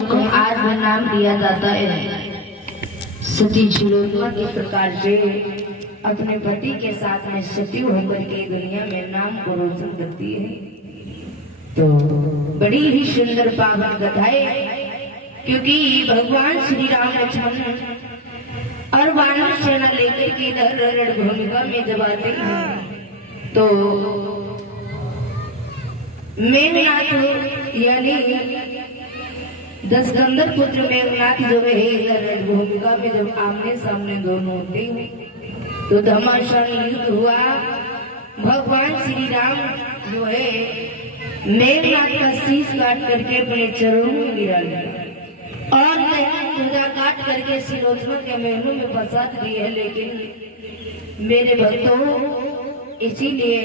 आज में नाम दिया जाता है सती शिरोमणि के प्रकार से अपने पति के साथ में सती होकर के दुनिया में नाम को रोशन करती है। तो बड़ी ही सुंदर पावन कथा है, क्योंकि भगवान श्री राम लक्ष्मण और वानर सेना लेकर के इधर रणभूमिका में जब आते हैं तो मेघनाथ यानी 10 गंधर्व पुत्र मेघनाथ जो है रणभूमिका में जब आमने सामने दोनों होते हैं तो घमासान युद्ध हुआ। भगवान श्री राम जो है मेघनाथ का शीश काट करके अपने चरणों में गिरा लिया और ध्वजा काट करके शिरोमणि के महलों में फंसा दी है। लेकिन मेरे भक्तों इसीलिए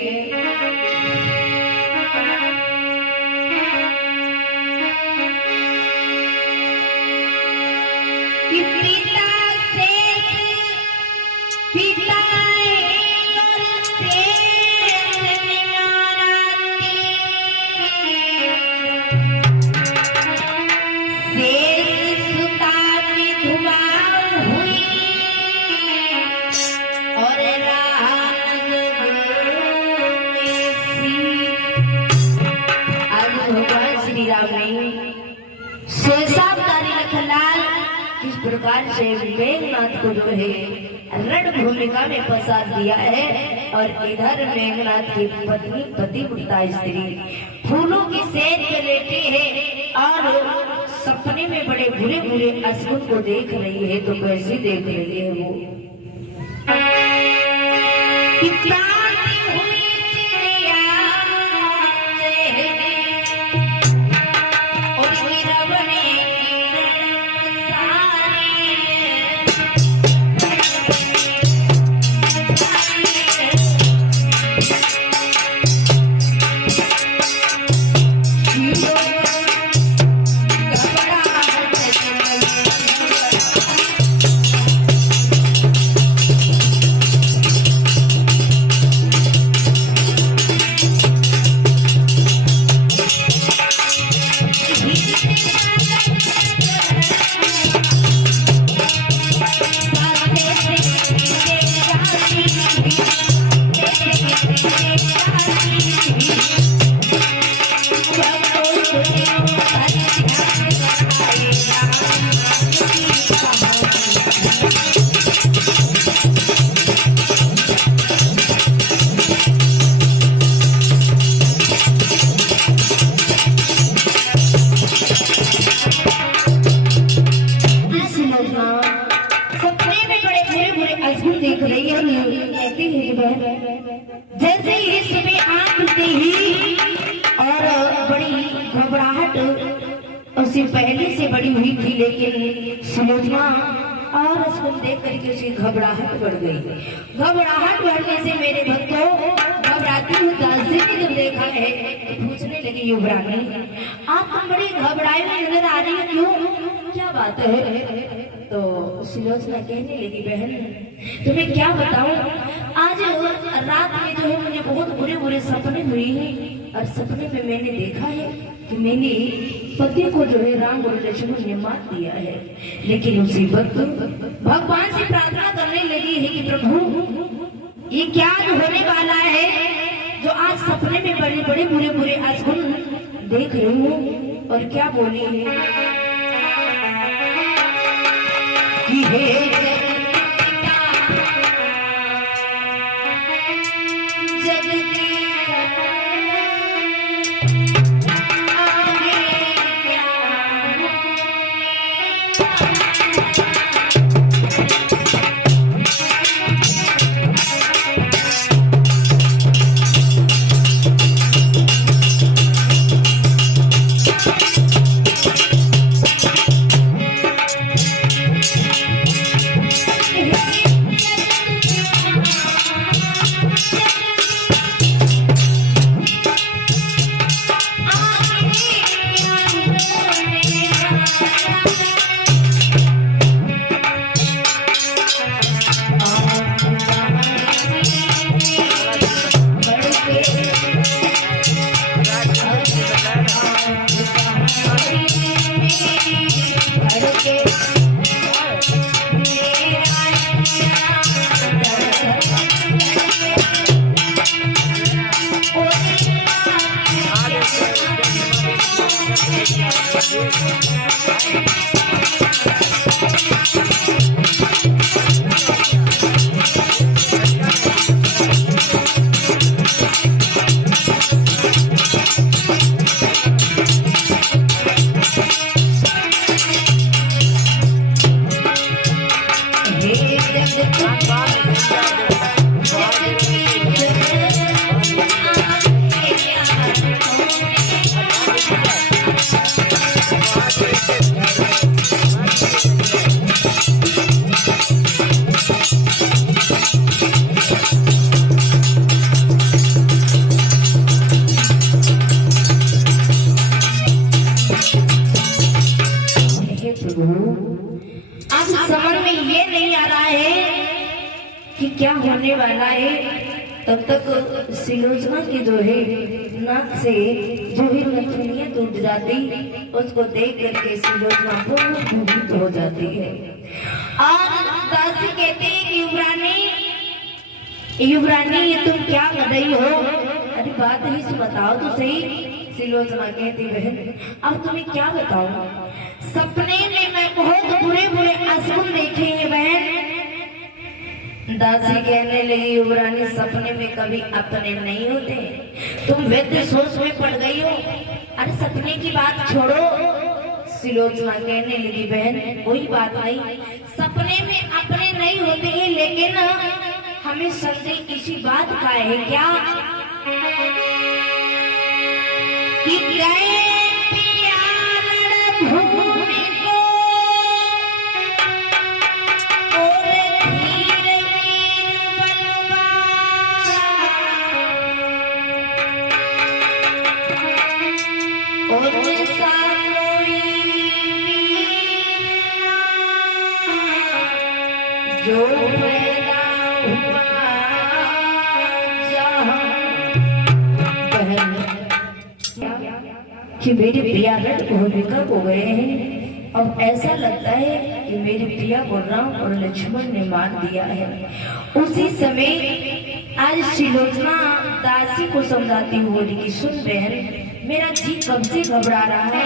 इस प्रकार से मेघनाथ को जो है रणभूमिका में फंसा दिया है। और इधर मेघनाथ की पत्नी पतिव्रता स्त्री फूलों की सेज पे लेटी है और सपने में बड़े बुरे बुरे अशुभ को देख रही है। तो कैसे देख रही है वो जैसे ही सुबह आंख खुलते ही और बड़ी घबराहट उसे पहले से बड़ी हुई थी, लेकिन सुलोचना और उसको देख करके उसे घबराहट बढ़ गई। घबराहट बढ़ने से मेरे भक्तों घबराती हुई दासी ने जब देखा है तो पूछने लगी, युवरानी आप बड़ी घबराई हुई नजर आ रही है, क्यों, क्या बात है? तो सुलोचना कहने लगी, बहन तुम्हें क्या बताऊं, आज रात में जो है मुझे बहुत बुरे बुरे सपने हुए हैं और सपने में मैंने देखा है कि मैंने पति को जो है राम और लक्ष्मण ने मार दिया है। लेकिन उसी वक्त भगवान से प्रार्थना करने लगी है कि प्रभु ये क्या होने वाला है जो आज सपने में बड़े बड़े बुरे बुरे अशुभ देख रही हूँ। और क्या बोली है कि हे अब समझ में ये नहीं आ रहा है कि क्या होने वाला है। तब तक सिलोचना की जो है नाक से जो है नथुनियां टूट जाती, उसको देख करके सिलोचना बहुत मोहित हो जाती है। और दासी कहती है कि युवरानी ये तुम क्या कर रही हो? अरे बात ही से बताओ तो सही। सिलोचना कहती बहन अब तुम्हें क्या बताऊं, सपने में मैं बहुत बुरे बुरे अशुभ देखे हैं बहन। दासी कहने लगी युवरानी सपने में कभी अपने नहीं होते, तुम व्यर्थ सोच में पड़ गई हो। अरे सपने की बात छोड़ो। सिलोचना कहने लगी बहन कोई बात नहीं, सपने में अपने नहीं होते हैं, लेकिन हमें संदेह किसी बात का है क्या कि गए भूमि को और धीर और सा कोई जो पैदा हुआ कि मेरे प्रिया विकल्प हो गए हैं। अब ऐसा लगता है कि मेरे प्रिया को राम और लक्ष्मण ने मार दिया है। उसी समय आज सिलोचना दासी को समझाती हुई बोली कि सुन बहन मेरा जी कब से घबरा रहा है।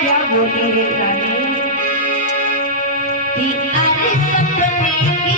क्या बोली रे रानी कि आज सपने की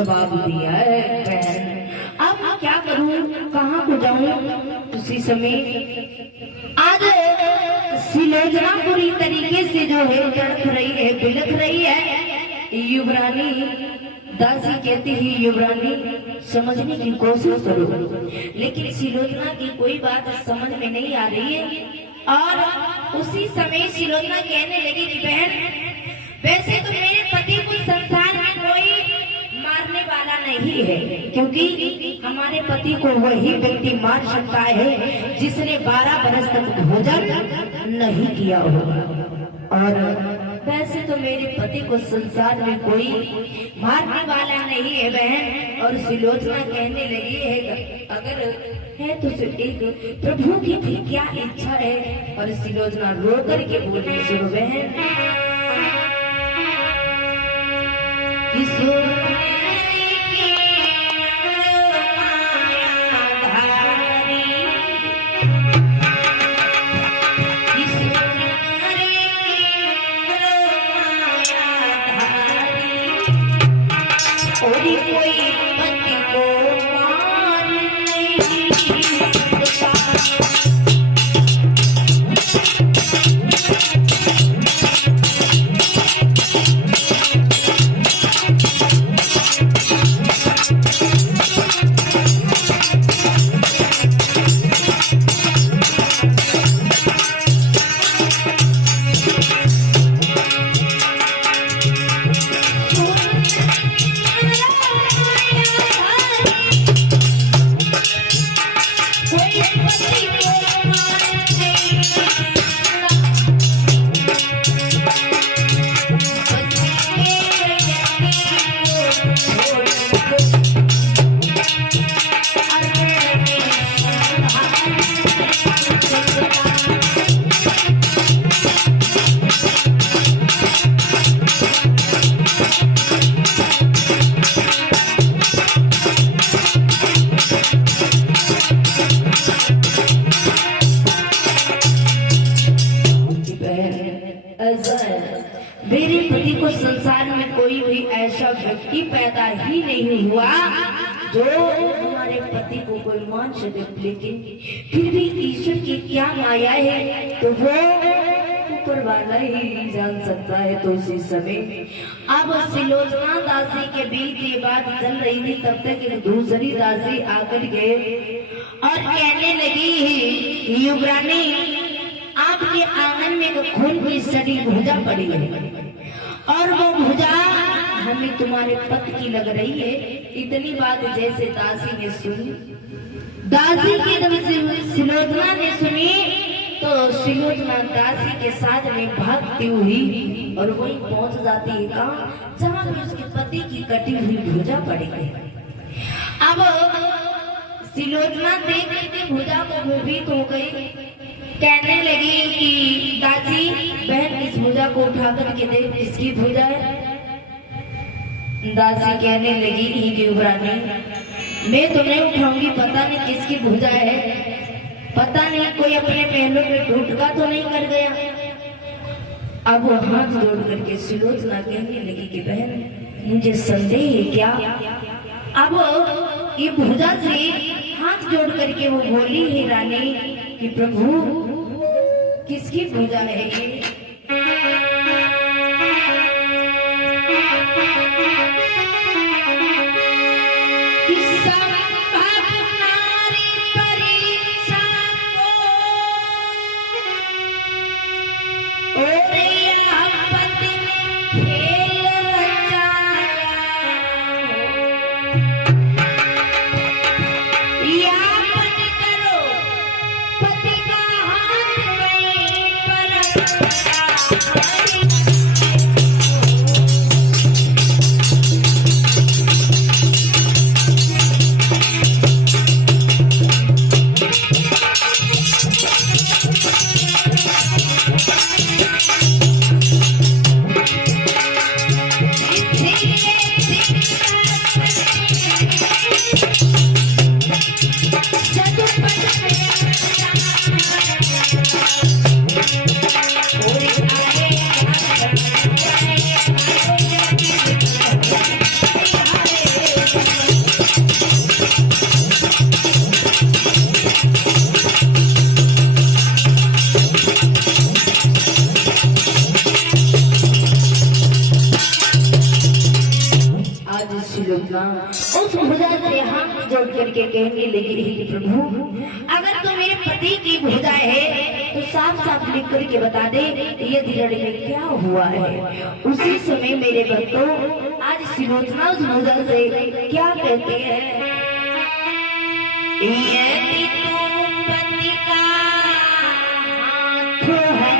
जवाब दिया है बहन। अब क्या करूं, कहाँ को जाऊं? उसी समय आज सिलोचना पूरी तरीके से जो है तड़प रही है, बिलख रही है। युवरानी दासी कहती है, युवरानी समझने की कोशिश करो, लेकिन सिलोचना की कोई बात समझ में नहीं आ रही है। और उसी समय सिलोचना कहने लगी कि बहन, वैसे तो मेरे पति को संसार में कोई मारने वाला नहीं है, क्योंकि हमारे पति को वही व्यक्ति मार सकता है जिसने 12 बरस तक भोजन नहीं किया होगा। और वैसे तो मेरे पति को संसार में कोई मारने वाला नहीं है बहन। और सिलोचना कहने लगी है, अगर है तो सिर्फ एक प्रभु की भी क्या इच्छा है। और सिलोचना रो करके बोली, सुनो बहन, कोई पति को मार नहीं सकता। मेरे पति को संसार में कोई भी ऐसा व्यक्ति पैदा ही नहीं हुआ जो हमारे पति को कोई मान सके, लेकिन फिर भी ईश्वर की क्या माया है तो वो ऊपर वाला ही जान सकता है। तो उसी समय अब सिलोचना दासी के बीच ये बात चल रही थी, तब तक एक दूसरी दासी आकर गए और कहने लगी, युवरानी आपके आंगन में एक खून की सड़ी भुजा पड़ी है और वो भुजा हमें तुम्हारे पति की लग रही है। इतनी बात जैसे दासी ने सुनी, दासी की तरफ से सिलोचना ने सुनी तो सिलोचना दासी के साथ में भागती हुई और वही पहुंच जाती है कहाँ, जहाँ पर उसके पति की कटी हुई भुजा पड़ी है। अब सिलोचना देख करके भुजा को भयभीत हो गई, कहने लगी कि दासी बहन इस भुजा को उठा करके देख, किसकी भुजा है? दासी कहने लगी कि युवरानी मैं तो नहीं उठाऊंगी, पता नहीं किसकी भुजा है, पता नहीं कोई अपने पहलों पे टूटका तो नहीं कर गया। अब वो हाथ जोड़ करके सिलोचना कहने लगी कि बहन मुझे संदेह है क्या। अब ये भुजा से हाथ जोड़ करके वो बोली है रानी कि प्रभु किसकी भुजा है ये? Thank you. सुलोचना उस भुजा से हाथ जोड़ करके कहने लगी कि प्रभु अगर तो मेरे पति की भुजा है तो साफ साफ लिख करके बता दे ये धीरज में क्या हुआ है। उसी समय मेरे भक्तों आज सुलोचना उस भुजा से क्या कहते हैं, यदि तुम पति का हाथ है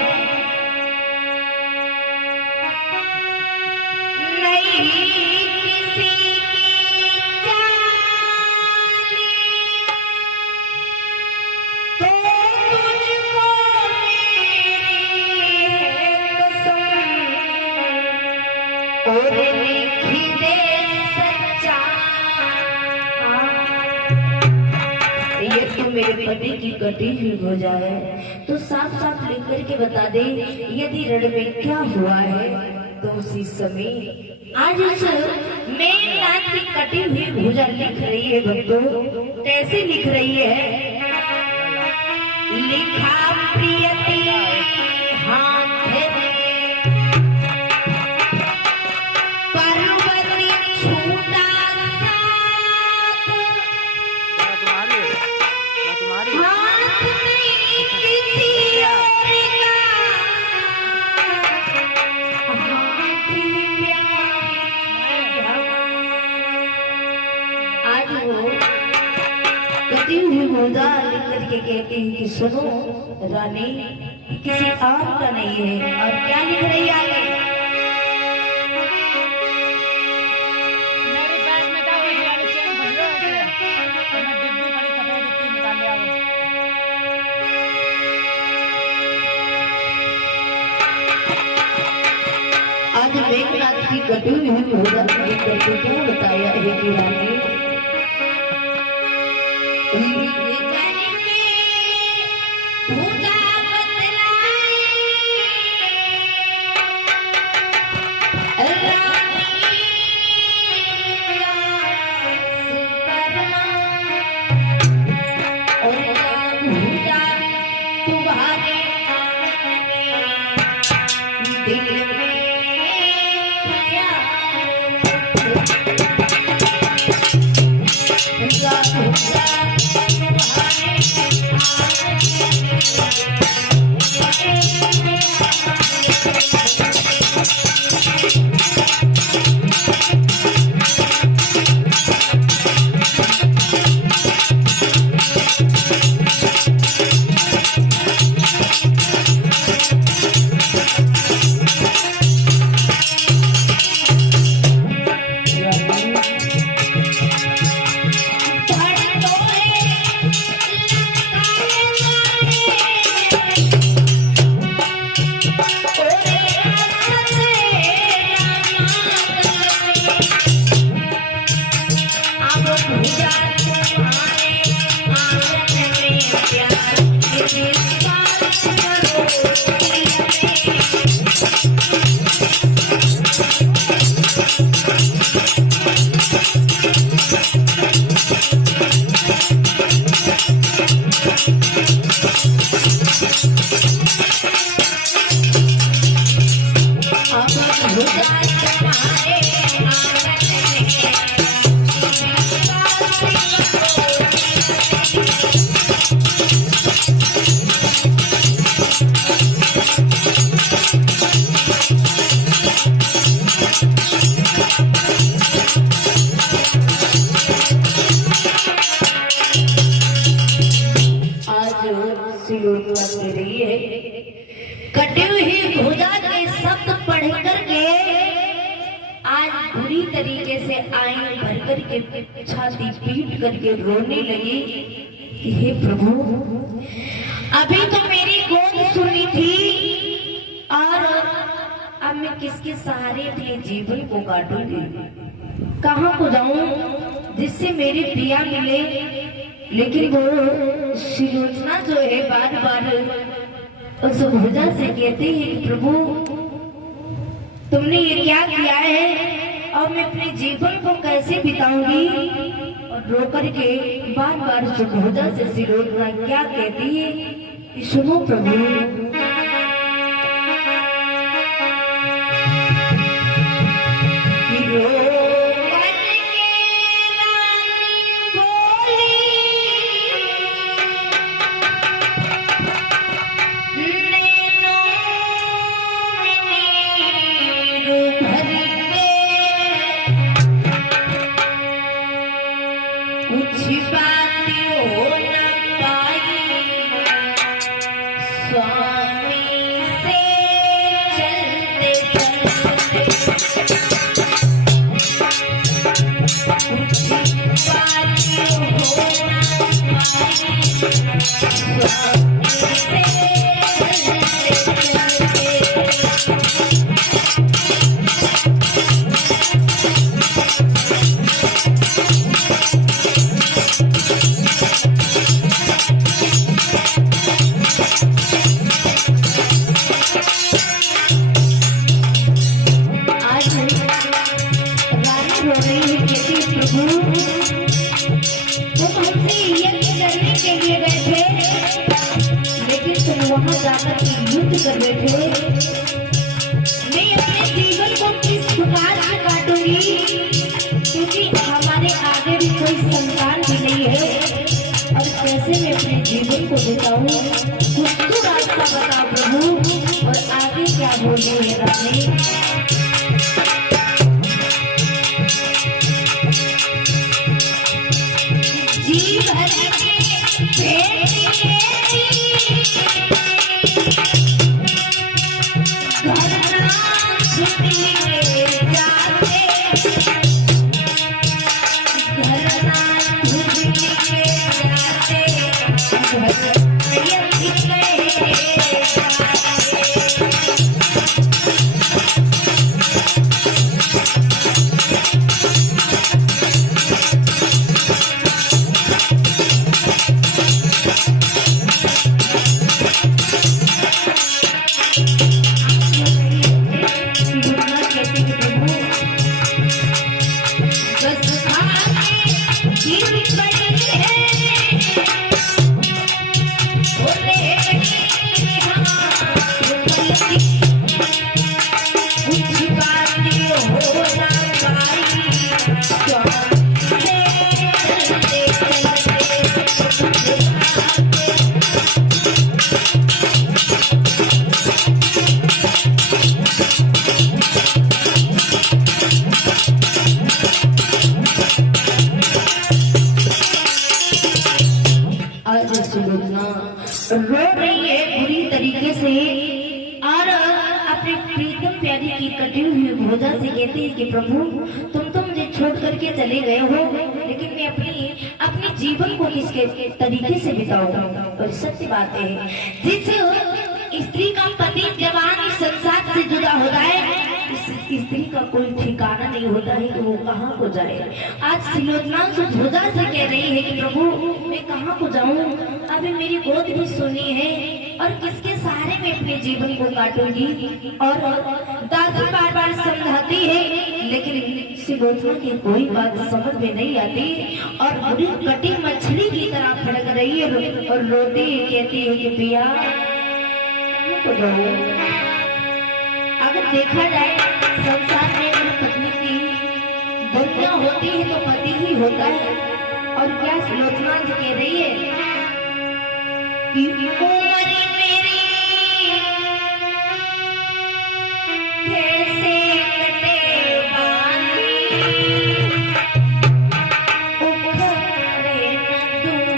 नहीं किसी की जानी तो तुझको मेरी है कसम और लिखी दे सच्चा। ये तो मेरे पति की कटी हुई हो जाए तो साफ साफ लिख करके बता दे यदि रण में क्या हुआ है। तो उसी समय आज उस मेघनाथ की कटी हुई भुजा लिख रही है भक्तों, कैसे लिख रही है, लिखा प्रियति हाथ में पर्वत छूटा हाथ नहीं किसी और का हाथ ही प्यार। आज वो कटी हुई भुजा लिख करके कहते हैं कि सुनो रानी किसी और का नहीं है। और क्या लिख रही है आगे, मेरे बैग में था वही वाली चेन भूल गए उसे तो मैं डिब्बी बड़ी सफेद इतनी निकाल लिया वो। आज मेघनाथ की कटी हुई भुजा लिख करके क्या बताया है कि रानी कटी हुई भुजा के शब्द पढ़ करके आज बुरी तरीके से आईं भर करके छाती पीट करके रोने लगी कि हे प्रभु अभी तो मेरी गोद सुनी थी और अब मैं किसके सहारे अपने जीवन को काटूंगी, कहाँ को जाऊं जिससे मेरी प्रिया मिले। लेकिन वो सुलोचना जो है बार बार उस भुजा से कहते हैं प्रभु तुमने ये क्या किया है और मैं अपने जीवन को कैसे बिताऊंगी। और रो करके बार बार उस भुजा से सुलोचना क्या कहती है कि सुनो प्रभु कि रो करके ध्वजा से कहती है कि प्रभु तुम तो मुझे छोड़ करके चले गए हो, लेकिन मैं अपने जीवन को किसके तरीके से बिताऊंगा। और सत्य बात है, जिस स्त्री का पति जवान इस संसार से जुदा होता है, इस स्त्री का कोई ठिकाना नहीं होता है कि वो कहाँ को जाए। आज सुलोचना ध्वजा से कह रही है कि प्रभु मैं कहाँ को जाऊं, अभी मेरी गोद भी सुनी है और किसके सहारे में अपने जीवन को काटूंगी। और दासी बार बार समझाती है, लेकिन सुलोचना की कोई बात समझ में नहीं आती और बुरी कटी मछली की तरह फड़क रही है और रोती कहती है कि पिया तो अगर देखा जाए संसार में अगर पत्नी की दुनिया होती है तो पति ही होता है। और क्या सुलोचना जी कह रही है कि उम्र मेरी कैसे कटे बानी, उखड़े दूध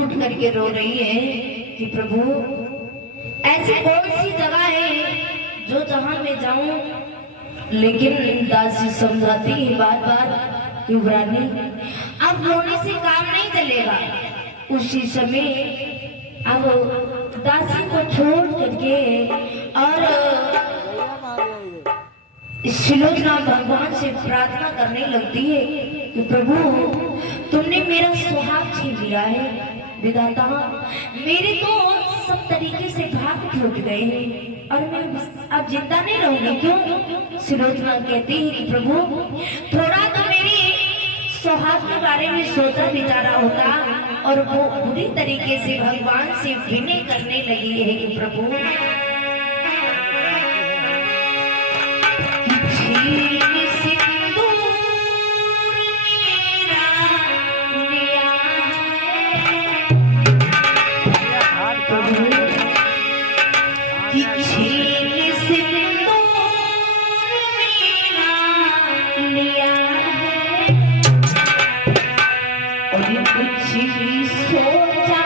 के करके रो रही है कि प्रभु ऐसी कौन सी जगह है जो जहां मैं जाऊं। लेकिन दासी समझाती है बार बार कि युवरानी अब रोने से काम नहीं चलेगा। उसी समय अब दासी को छोड़ करके और सुलोचना भगवान से प्रार्थना करने लगती है कि प्रभु तुमने मेरा सुहाग छीन लिया है, विधाता मेरे तो सब तरीके से भाग छूट गए हैं और मैं अब जिंदा नहीं रहूंगी क्यों। सुलोचना कहती है कि प्रभु थोड़ा तो मेरे सुहाग के बारे में सोचा विचारा होता। और वो बुरी तरीके से भगवान से विनय करने लगी है कि प्रभु सोचा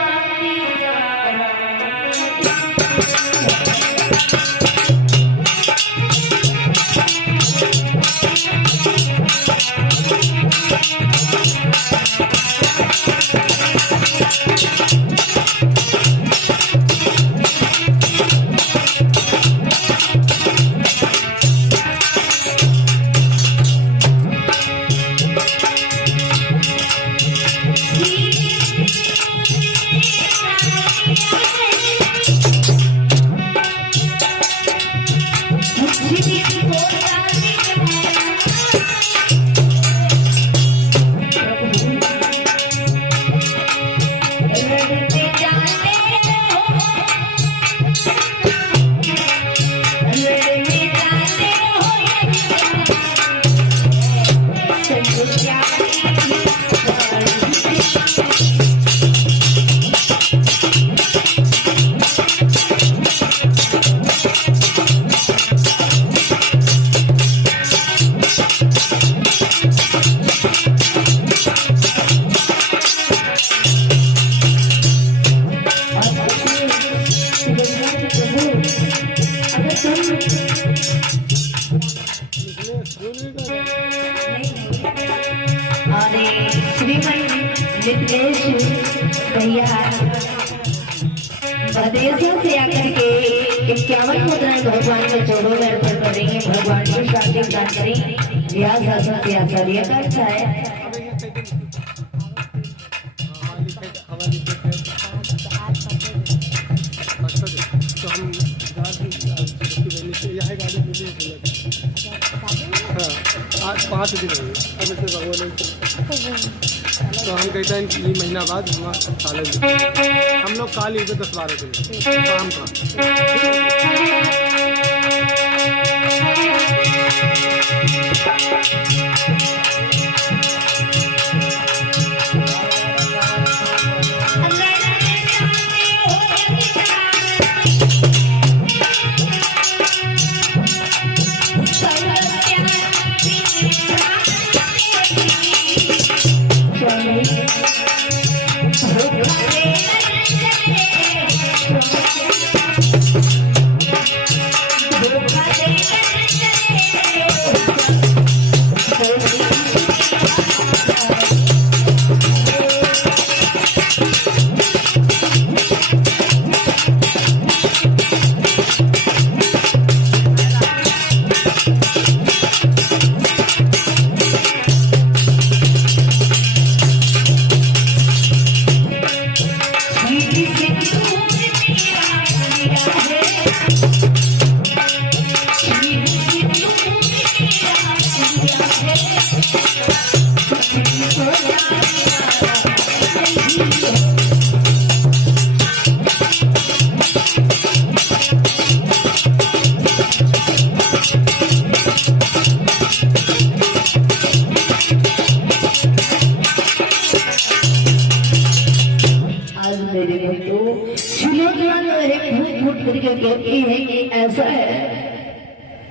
अपने श्रीमन नितेश भैया प्रदेशों से आकर के 51 मुद्राएं भगवान के चरणों में अर्पण करेंगे। भगवान की शांति दान करें। यह शासन से आशा दिया का अच्छा है। आज 5 दिन हो गए अब इसे भगवान तो हम कहते हैं कि महीना बाद हम लोग काल ही 10-12 दिन शाम का।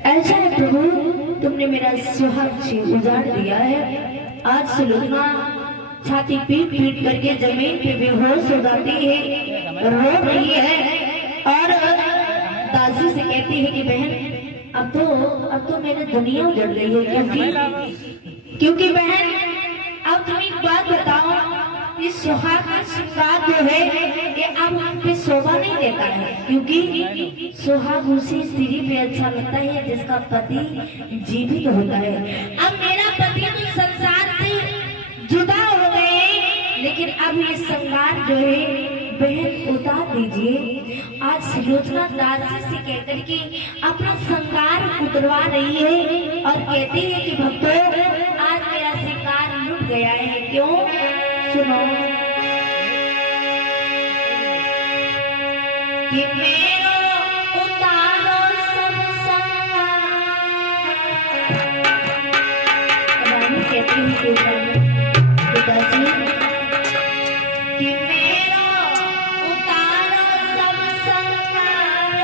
ऐसा है प्रभु, तुमने मेरा सुहाग उजाड़ दिया है। आज सुलोचना छाती पीट पीट करके जमीन पे बेहोश हो जाती है, रो रही है और दासी से कहती है कि बहन अब तो मेरी दुनिया उजड़ गई है, क्योंकि बहन अब तुम एक बात बताओ, इस सुहाग का श्रृंगार जो है ये अब हम पे शोभा नहीं देता है, क्योंकि सुहाग उसी स्त्री पे अच्छा लगता है जिसका पति जीवित होता है। अब मेरा पति तो संसार से जुदा हो गए, लेकिन अब ये श्रृंगार जो है बहन उतार दीजिए। आज सुलोचना दासी से कहकर के अपना श्रृंगार उतरवा रही है और कहती है कि भक्तों आज मेरा श्रृंगार लुट गया है। क्यों? सुनो कि मेरो उतारो सब श्रृंगार, रानी कहती है पिताजी कि मेरो उतारो सब श्रृंगार,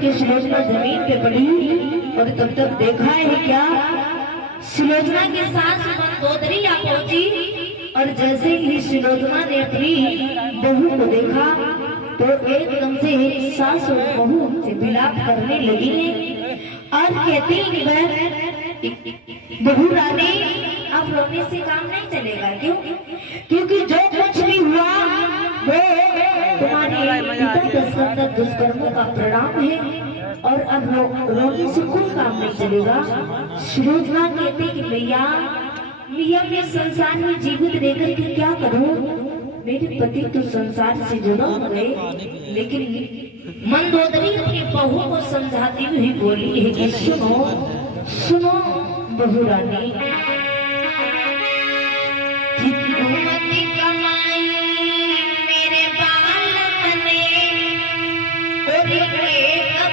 कि सुलोचना जमीन पे पड़ी और तब तक देखा है क्या, सुलोचना की सास मंदोदरी आ पहुंची और जैसे ही सुलोचना ने अपनी बहू को देखा तो एकदम से सास और बहू से विलाप करने लगी है और कहती है बहू रानी अब रोने से काम नहीं चलेगा। क्यों? क्योंकि जो कुछ भी हुआ वो तुम्हारे पिता दशरथ दुष्कर्मों का परिणाम है और अब रोने से कोई काम नहीं चलेगा। सुलोचना कहते कि भैया मैं संसार में जीवित रहकर के क्या करूं, मेरे पति तो संसार से जुड़ा हुए। लेकिन मंदोदरी अपनी बहू को समझाती हुई बोली है कि सुनो बहू रानी, मती कमाई मेरे बाल ने और एक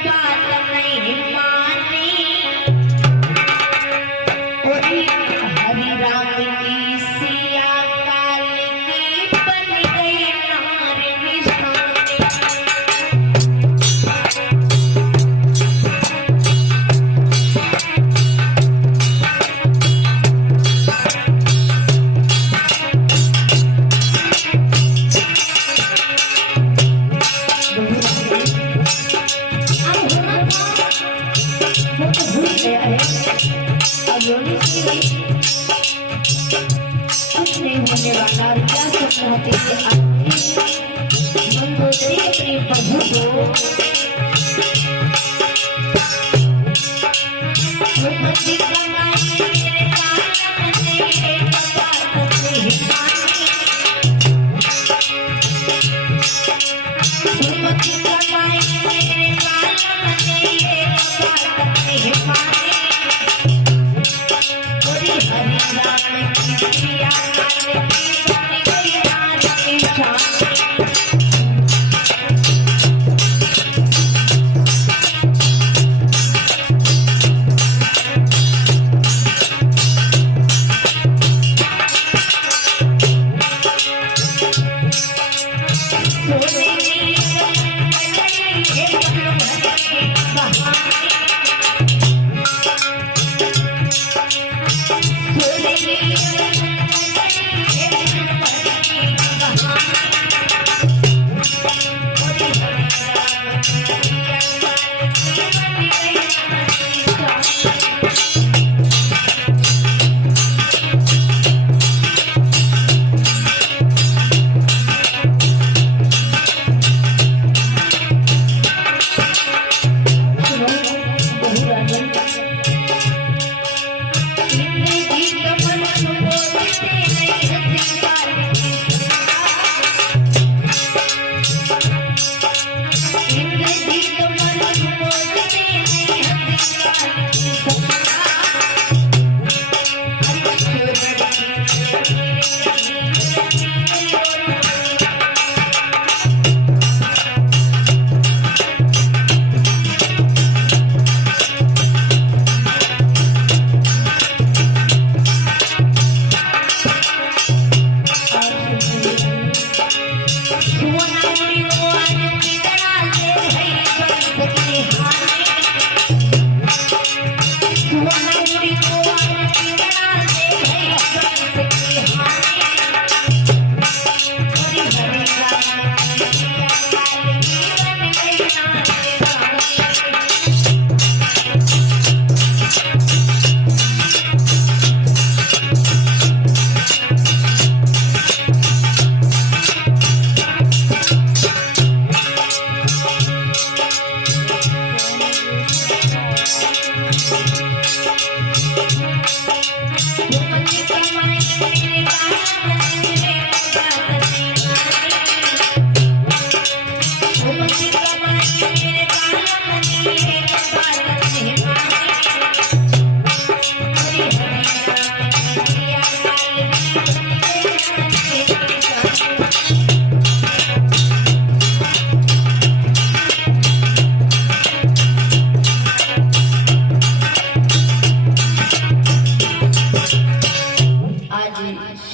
बात नहीं मानी और हरि राम की सिया काल की बन गई नारी निशानी। कुछ नहीं होने वाला, क्या सब चाहते थे मंदोदरी अपनी बहू को मती कमाई मेरे बाल ने एक बात नहीं मानी, मती कमाई मेरे बाल ने एक बात नहीं मानी और हरि राम की सिया काल की बन गई नारी निशानी।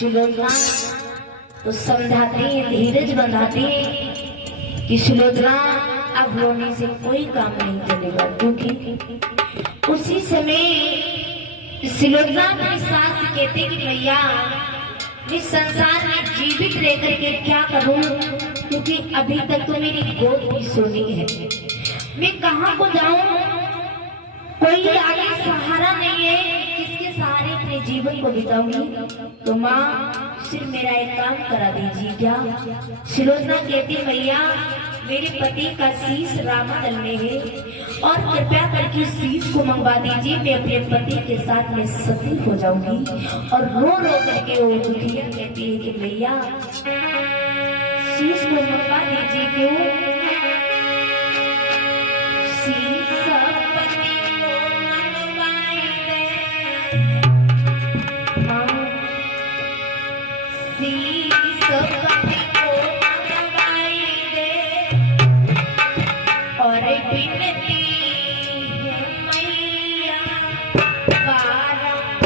सुलोचना तो समझाती है, धीरज बंधाती है कि सुलोचना अब रोने से कोई काम नहीं चलेगा, क्योंकि उसी समय सुलोचना अपनी सास से कहते कि भैया इस संसार में जीवित रहकर के क्या करूं, क्योंकि अभी तक तो मेरी गोद भी सोनी है, मैं कहाँ को जाऊं, कोई आगे सहारा नहीं है, किसके सहारे अपने जीवन को बिताऊंगी। तो माँ सिर्फ मेरा एक काम करा दीजिए क्या। सुलोचना कहती भैया मेरे पति का शीश रामादल में है और कृपया करके शीश को मंगवा दीजिए, मैं अपने पति के साथ में सती हो जाऊंगी। और रो रो करके वो दुखिया कहती है कि भैया शीश को मंगवा दीजिए। क्यों? शीश पति को मंगवाई दे, माँ शीश पति को मंगवाई दे और बिनती है मैया बारंबार।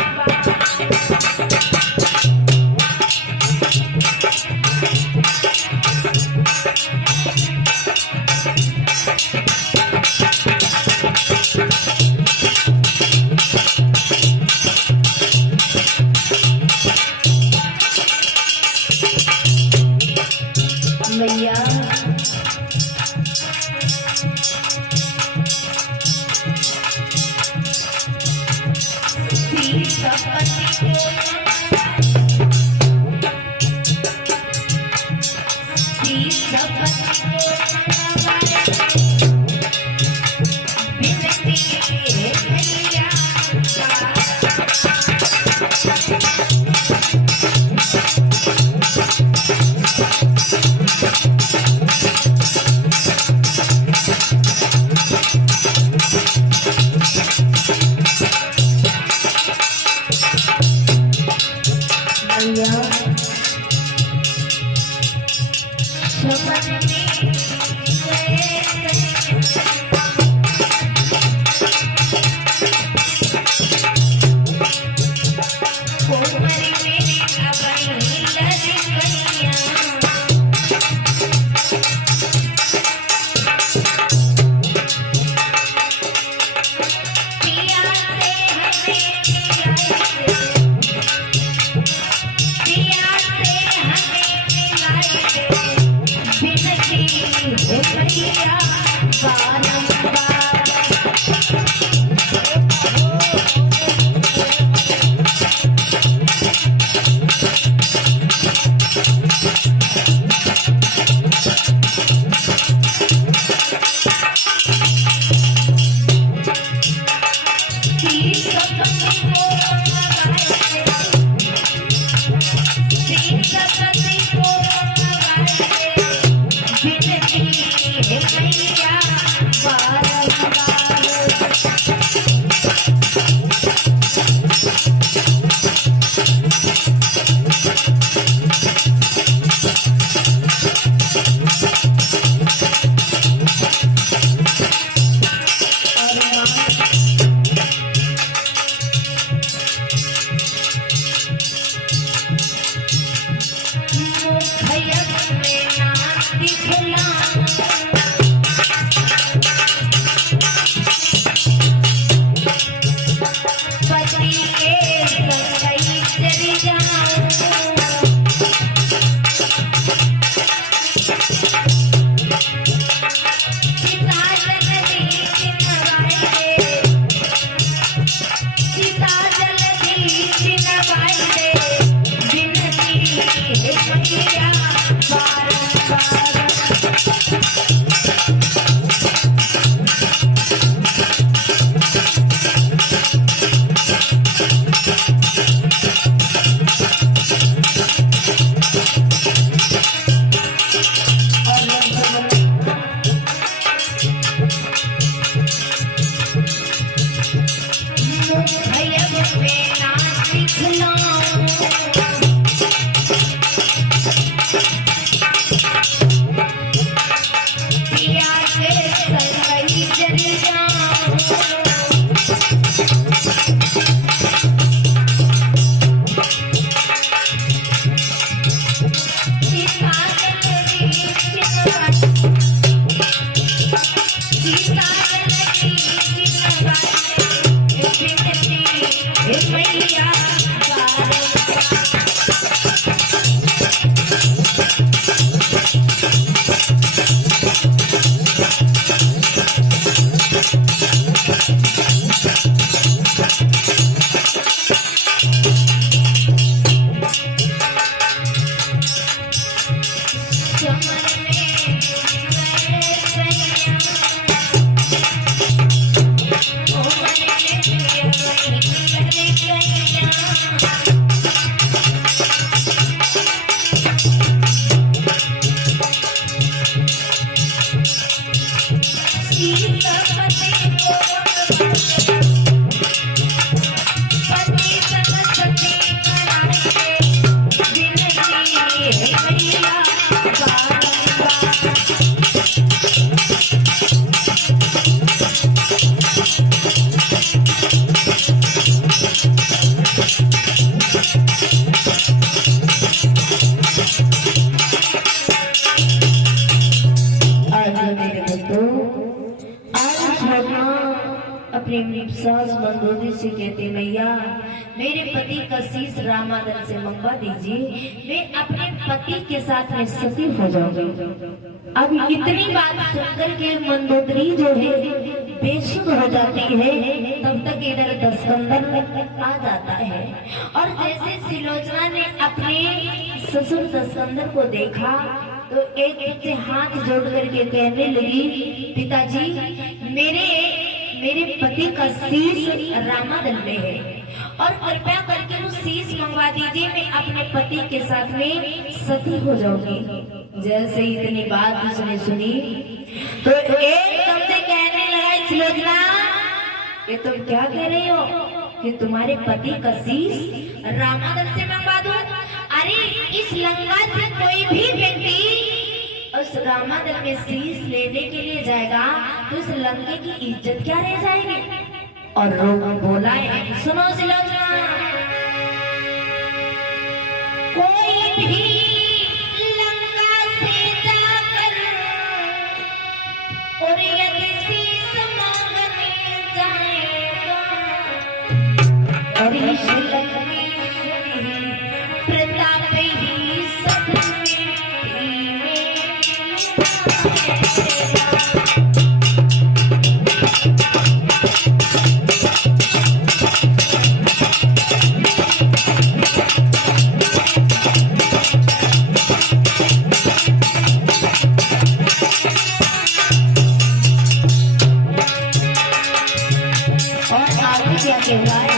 मैया भैया अपने सास मंदोदी से कहते मैया मेरे पति का शीश रामादन से मंगवा दीजिए, मैं अपने पति के साथ में सती हो जाऊंगी। अब इतनी बात सुनकर के मंदोदरी जो है बेसुध हो जाती है, तब तक इधर दस्कंदर आ जाता है। और जैसे सिलोचना ने अपने ससुर दस्कंदर को देखा तो एक से हाथ जोड़ करके कहने लगी, पिताजी मेरे पति का शीश रामादन में है और कृपया करके वो शीश मंगवा दीजिए, मैं अपने पति के साथ में सती हो जाऊंगी। जैसे इतनी बात उसने सुनी तो एकदम से कहने लगा, सिलोचना ये तुम क्या कह रही हो कि तुम्हारे पति का शीश रामादन से मंगवा दूं? अरे इस लंका से कोई भी व्यक्ति उस रामादन में शीश लेने के लिए जाएगा तो उस लंके की इज्जत क्या रह जाएगी? और रोग बोला है, सुनो सिलोचना, कोई भी लंका से जाकर और यदि शीश मांगने जाएगा और इस लंकेश प्रताप ही सब क्या कह रहा है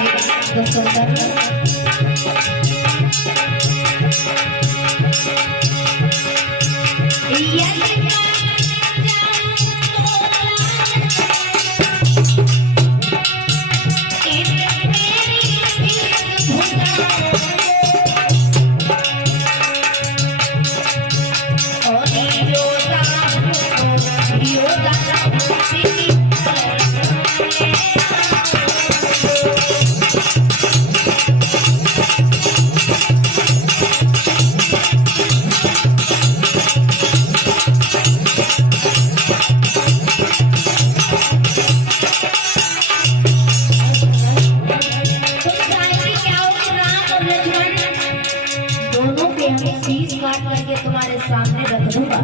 तुम्हारे सामने रख दूंगा,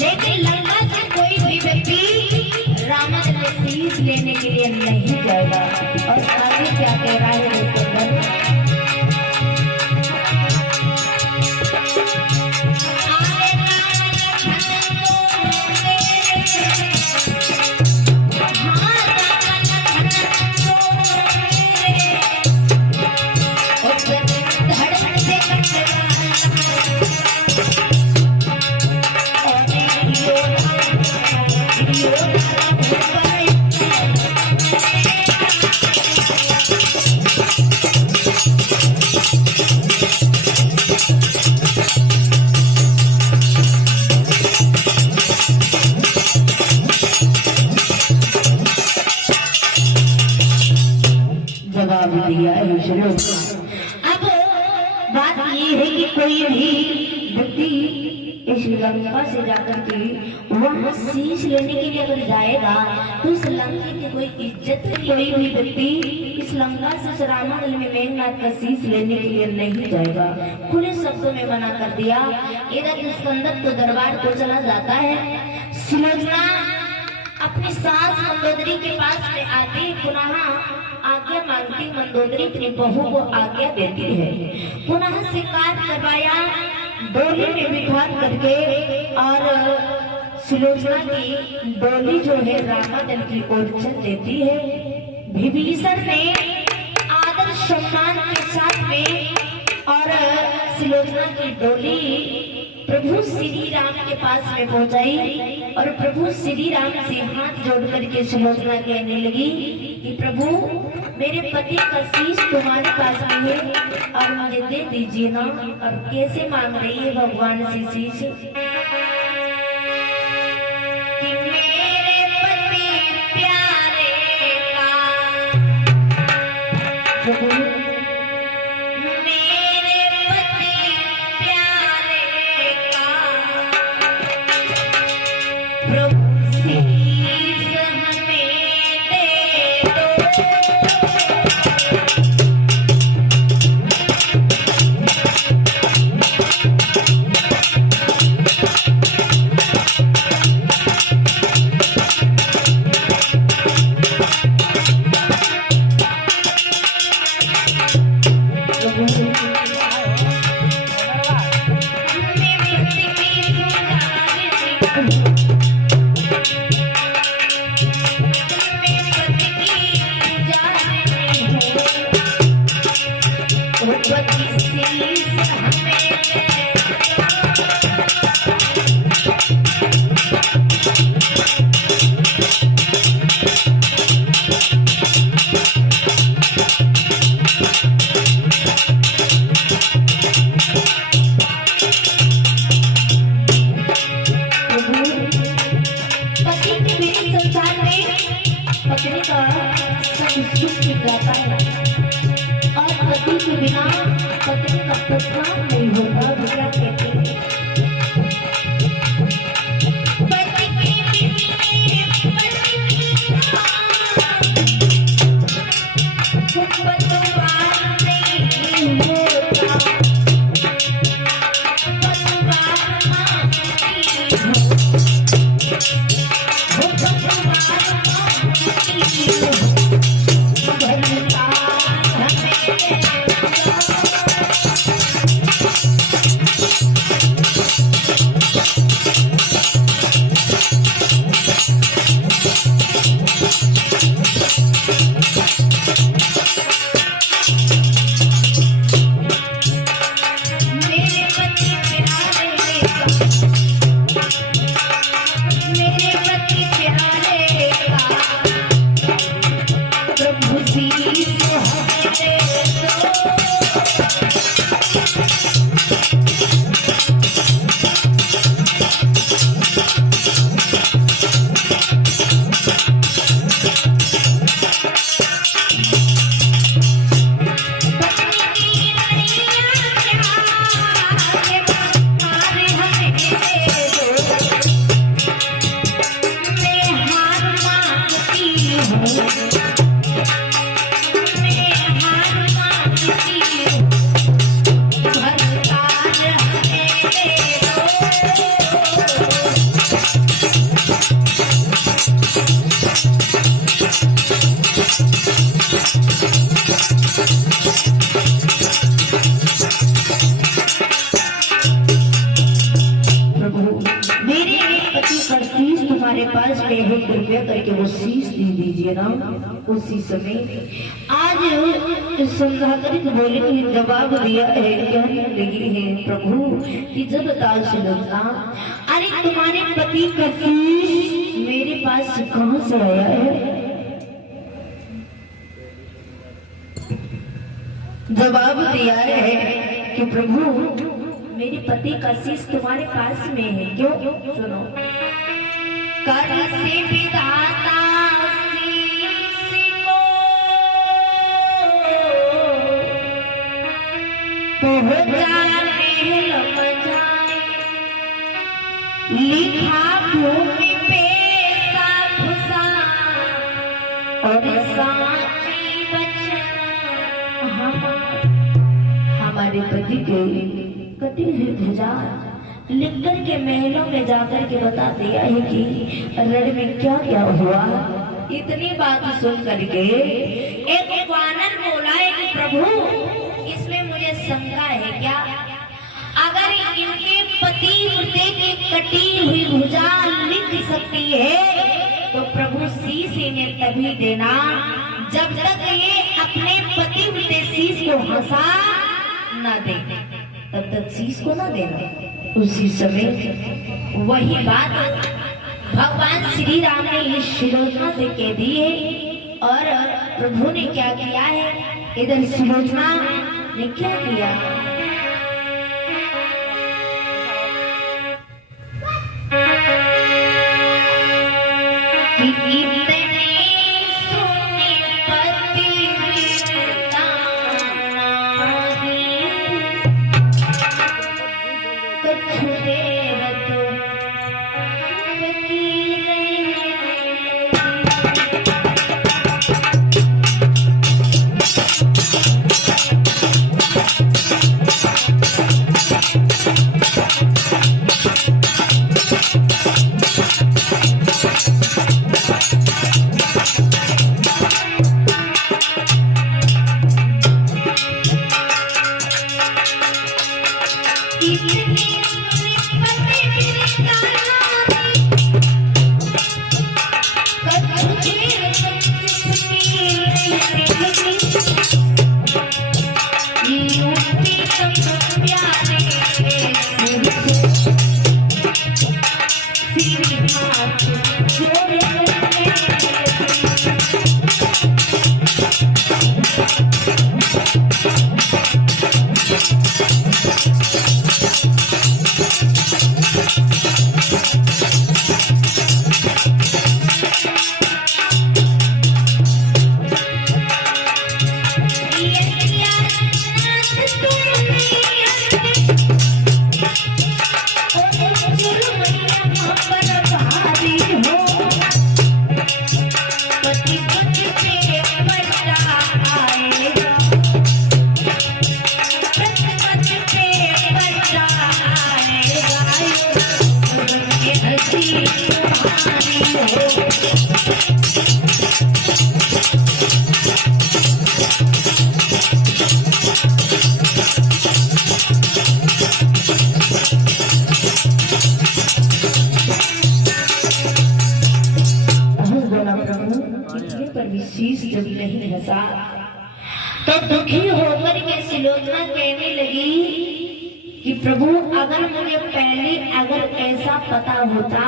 लेकिन लंका से कोई भी व्यक्ति रामायण में शीश लेने के लिए नहीं जाएगा। और आगे क्या कह रहा है दिया है। अब बात ये है कि कोई भी व्यक्ति इस लंका से जाकर के वहाँ शीश लेने के लिए अगर जाएगा तो उस लंका की कोई इज्जत, कोई भी व्यक्ति इस लंका से रामायण में मेघनाथ का शीश लेने के लिए नहीं जाएगा। खुले शब्दों में मना कर दिया। इधर स्कंदर तो दरबार को चला जाता है। सिलोचना अपनी सास मंदोदरी के पास में आती पुनः आज्ञा मांगती, मंदोदरी अपनी बहू को आज्ञा देती है। पुनः शिकार करवाया, डोली में बिठा करके और सुलोचना की डोली जो है रामादल की ओर चल देती है। विभीषण ने आदर सम्मान के साथ में और सुलोचना की डोली प्रभु श्री राम के पास में पहुंचाई और प्रभु श्री राम से हाथ जोड़ करके सुलोचना कहने लगी कि प्रभु मेरे पति का शीश तुम्हारे पास में है और मुझे दे दीजिए ना। और कैसे मांग रही है भगवान से शीश कि मेरे पति प्यारे का प्रभु पत्नी का सब सुख जाता है और पति के बिना पत्नी का प्रस्थान नहीं होता। क्या कहते हैं पास में है, कृपया करके वो शीश दे दीजिए ना। उसी समय आज संध्याकर बोले कि जवाब दिया है, कहने लगी है प्रभु कि जब ताल सुलोचना, अरे तुम्हारे पति का शीश मेरे पास कहाँ से आया है? जवाब दिया है कि प्रभु मेरे पति का शीश तुम्हारे पास में है। क्यों? सुनो, कर से विधाता शीश को पहुँचाने लमझाए, लिखा भूमि पे साफसा और साची वचन हमारे पति के कटी हुई ध्वजा लिख कर के महलों में जाकर के बता दिया है कि रण में क्या क्या हुआ। इतनी बात सुन करके एक वानर बोला है कि प्रभु इसमें मुझे शंका है क्या, अगर इनके पति की कटी सकती है तो प्रभु शीश इन्हें तभी देना जब तक ये अपने पति हुए शीश को हंसा न दे, तब तक शीश को न देना। उसी समय वही बात भगवान श्री राम ने इस सुलोचना से कह दी है। और प्रभु ने क्या किया है, इधर सुलोचना ने क्या किया, जब नहीं हंसा तो दुखी होकर के सुलोचना कहने लगी कि प्रभु अगर मुझे पहले अगर ऐसा पता होता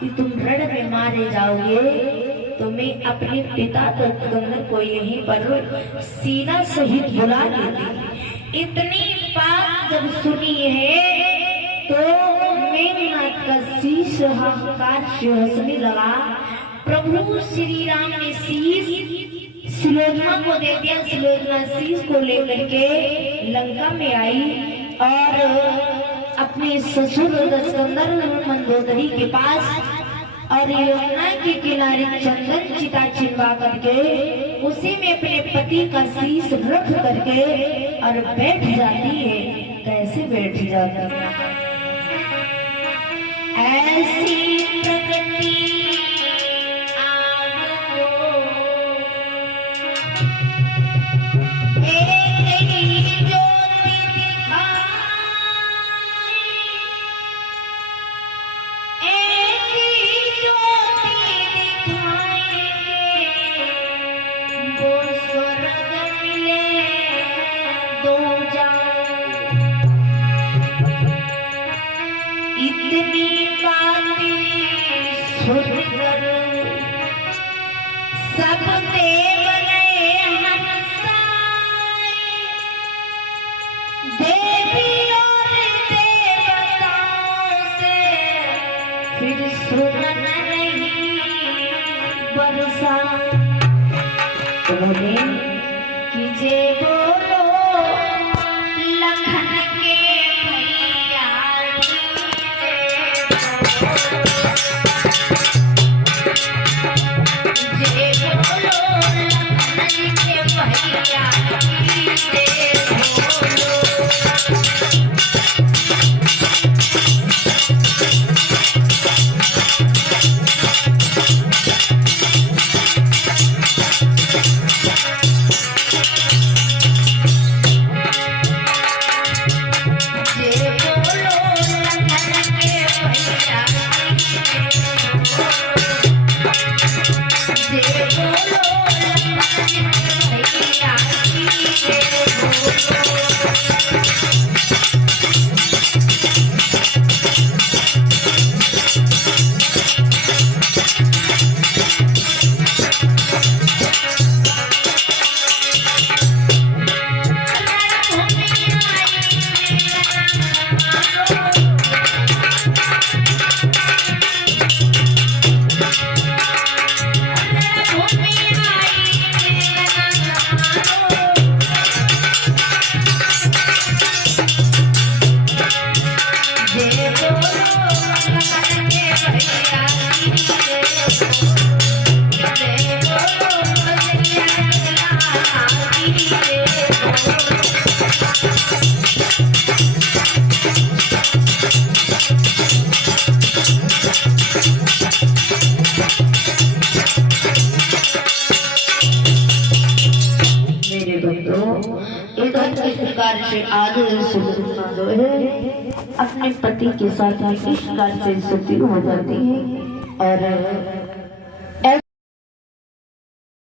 कि तुम रण में मारे जाओगे तो मैं अपने पिता दशरथ को यहीं पर सीना सहित बुला लेती। इतनी बात जब सुनी है तो मेघनाथ का शीश हाहाकार से हंसने लगा। प्रभु श्री राम ने शीश सुलोचना को दे दिया। सुलोचना शीश को लेकर के लंका में आई और अपने ससुर दशरथ मंदोदरी के पास और यमुना के किनारे चंदन चिता छिलवा करके उसी में अपने पति का शीश रख करके और बैठ जाती है। कैसे बैठ जाती है, ऐसी प्रकृति सब देव ने हम देवी और देवताओं से फिर सुन नहीं बरसा। बोले कि जे बोलो लखन के भैया मेरे भक्तों, इधर इस प्रकार से आज सुलोचना जो है अपने पति के साथ में इस प्रकार से सुखी हो जाती है और